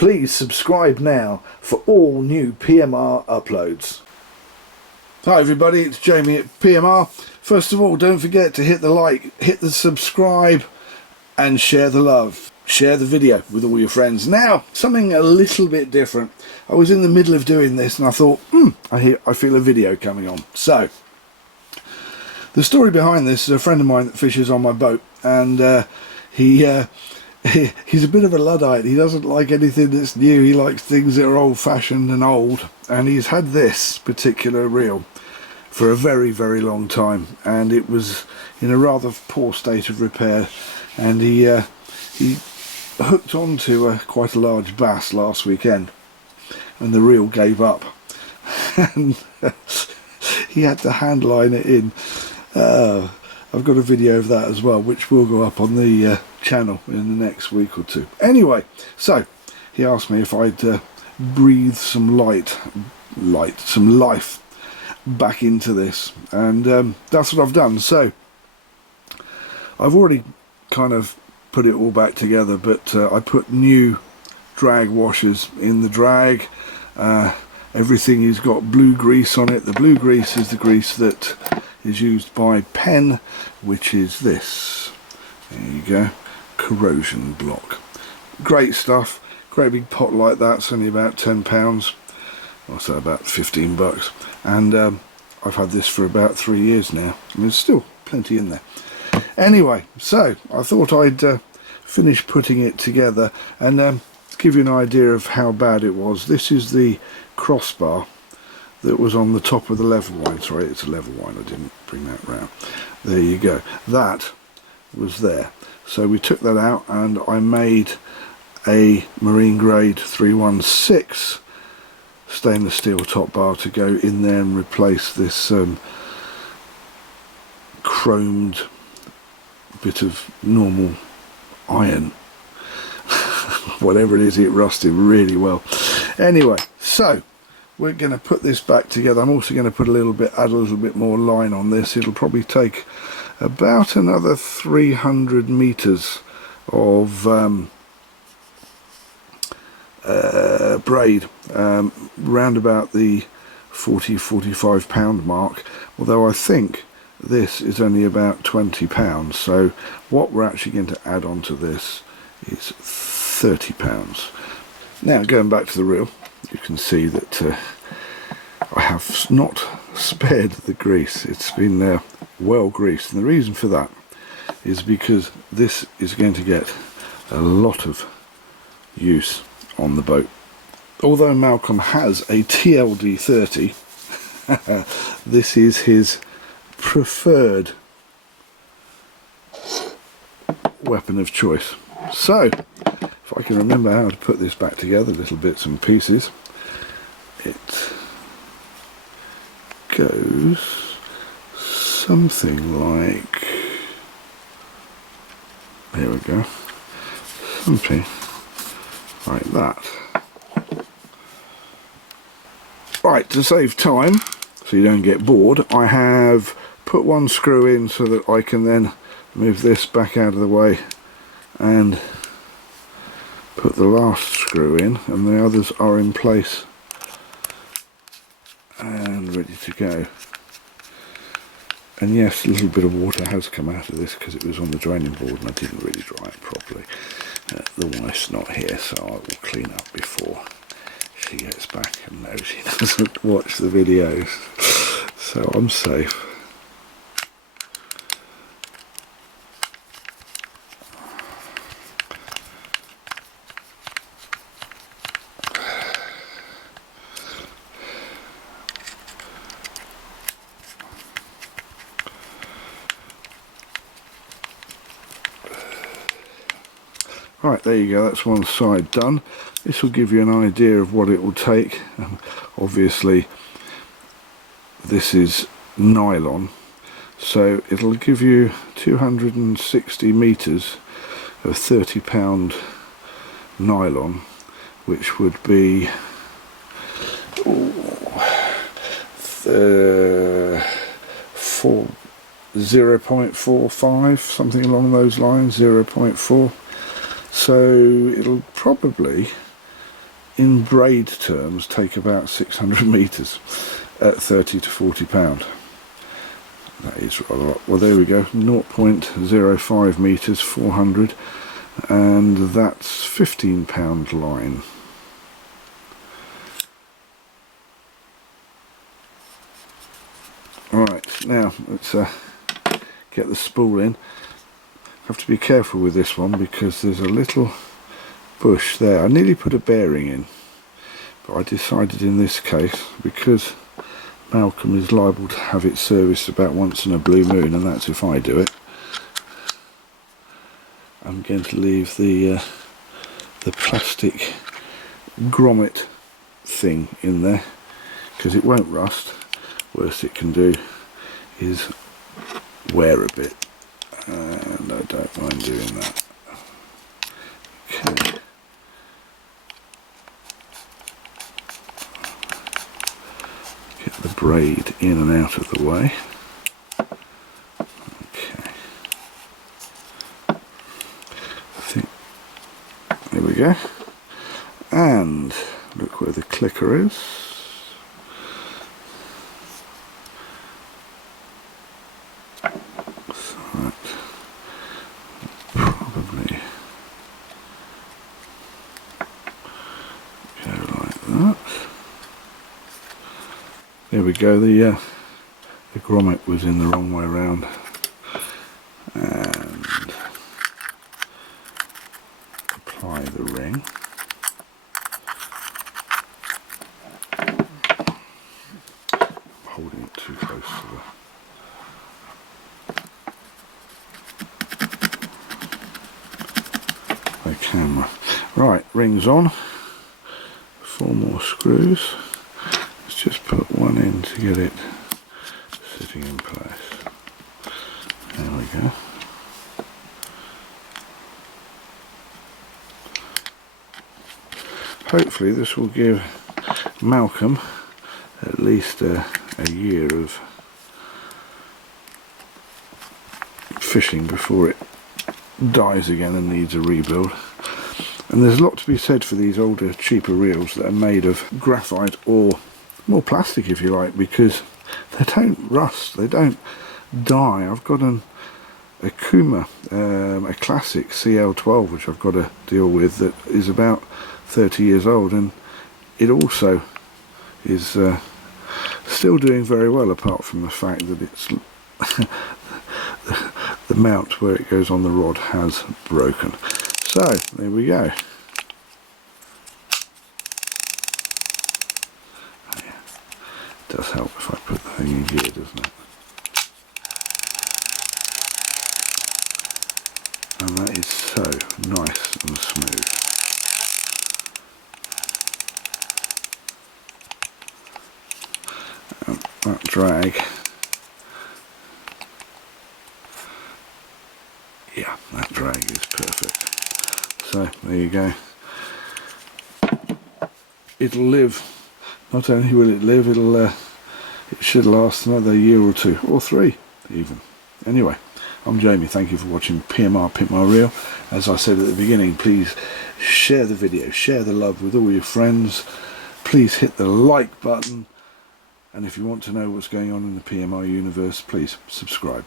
Please subscribe now for all new PMR uploads. Hi everybody, it's Jamie at PMR. First of all, don't forget to hit the like, hit the subscribe and share the love. Share the video with all your friends. Now, something a little bit different. I was in the middle of doing this and I thought, I feel a video coming on. So, the story behind this is a friend of mine that fishes on my boat, and he's a bit of a Luddite. He doesn't like anything that's new. He likes things that are old-fashioned and old, and he's had this particular reel for a very, very long time, and it was in a rather poor state of repair, and he hooked onto quite a large bass last weekend, and the reel gave up, and he had to handline it in. I've got a video of that as well, which will go up on the channel in the next week or two. Anyway, so he asked me if I'd breathe some some life back into this, and that's what I've done. So I've already kind of put it all back together, but I put new drag washers in the drag. Everything has got blue grease on it. The blue grease is the grease that is used by Penn, which is this. There you go, corrosion block. Great stuff. Great big pot like that's only about £10, or so about 15 bucks, and I've had this for about 3 years now, and there's still plenty in there. Anyway, so I thought I'd finish putting it together and give you an idea of how bad it was. This is the crossbar that was on the top of the Levelwind. Sorry, it's a Levelwind, I didn't bring that round. There you go, that was there. So we took that out and I made a marine grade 316 stainless steel top bar to go in there and replace this chromed bit of normal iron. Whatever it is, it rusted really well. Anyway, so we're going to put this back together. I'm also going to put add a little bit more line on this. It'll probably take about another 300 meters of braid, round about the 40-45 pound mark, although I think this is only about 20 pounds. So what we're actually going to add on to this is 30 pounds. Now, going back to the reel, you can see that I have not spared the grease. It's been well greased, and the reason for that is because this is going to get a lot of use on the boat. Although Malcolm has a TLD 30, this is his preferred weapon of choice. So if I can remember how to put this back together, little bits and pieces, it goes something like, there we go, something like that. Right, to save time so you don't get bored, I have put one screw in so that I can then move this back out of the way and put the last screw in, and the others are in place and ready to go. And yes, a little bit of water has come out of this because it was on the draining board and I didn't really dry it properly. The wife's not here, so I will clean up before she gets back and knows she doesn't watch the videos, so I'm safe. Right, there you go, that's one side done. This will give you an idea of what it will take. Obviously this is nylon, so it'll give you 260 meters of 30 pound nylon, which would be 0.45, something along those lines, 0.4. So it'll probably in braid terms take about 600 metres at 30 to 40 pound. That is rather a lot. Well, there we go, 0.05 metres, 400, and that's 15 pound line. Alright, now let's get the spool in. Have to be careful with this one because there's a little bush there. I nearly put a bearing in, but I decided in this case, because Malcolm is liable to have it serviced about once in a blue moon, and that's if I do it, I'm going to leave the plastic grommet thing in there because it won't rust. Worst it can do is wear a bit, and I don't mind doing that. Okay. Get the braid in and out of the way. Okay. I think there we go. And look where the clicker is. So that probably go like that. There we go, the grommet was in the wrong way around, and apply the ring. I'm holding it too close to the camera. Right, rings on, 4 more screws. Let's just put one in to get it sitting in place. There we go. Hopefully this will give Malcolm at least a year of fishing before it dies again and needs a rebuild. And there's a lot to be said for these older, cheaper reels that are made of graphite or more plastic, if you like, because they don't rust, they don't die. I've got a Kuma, a classic CL12, which I've got to deal with, that is about 30 years old, and it also is still doing very well, apart from the fact that it's the mount where it goes on the rod has broken. So there we go. Oh, yeah. It does help if I put the thing in gear, doesn't it? And that is so nice and smooth. And that drag, yeah, that drag is perfect. So there you go. It'll live. Not only will it live, it should last another year or 2 or 3 even. Anyway, I'm Jamie. Thank you for watching PMR Pimp My Reel. As I said at the beginning, please share the video, share the love with all your friends. Please hit the like button, and if you want to know what's going on in the PMR universe, please subscribe.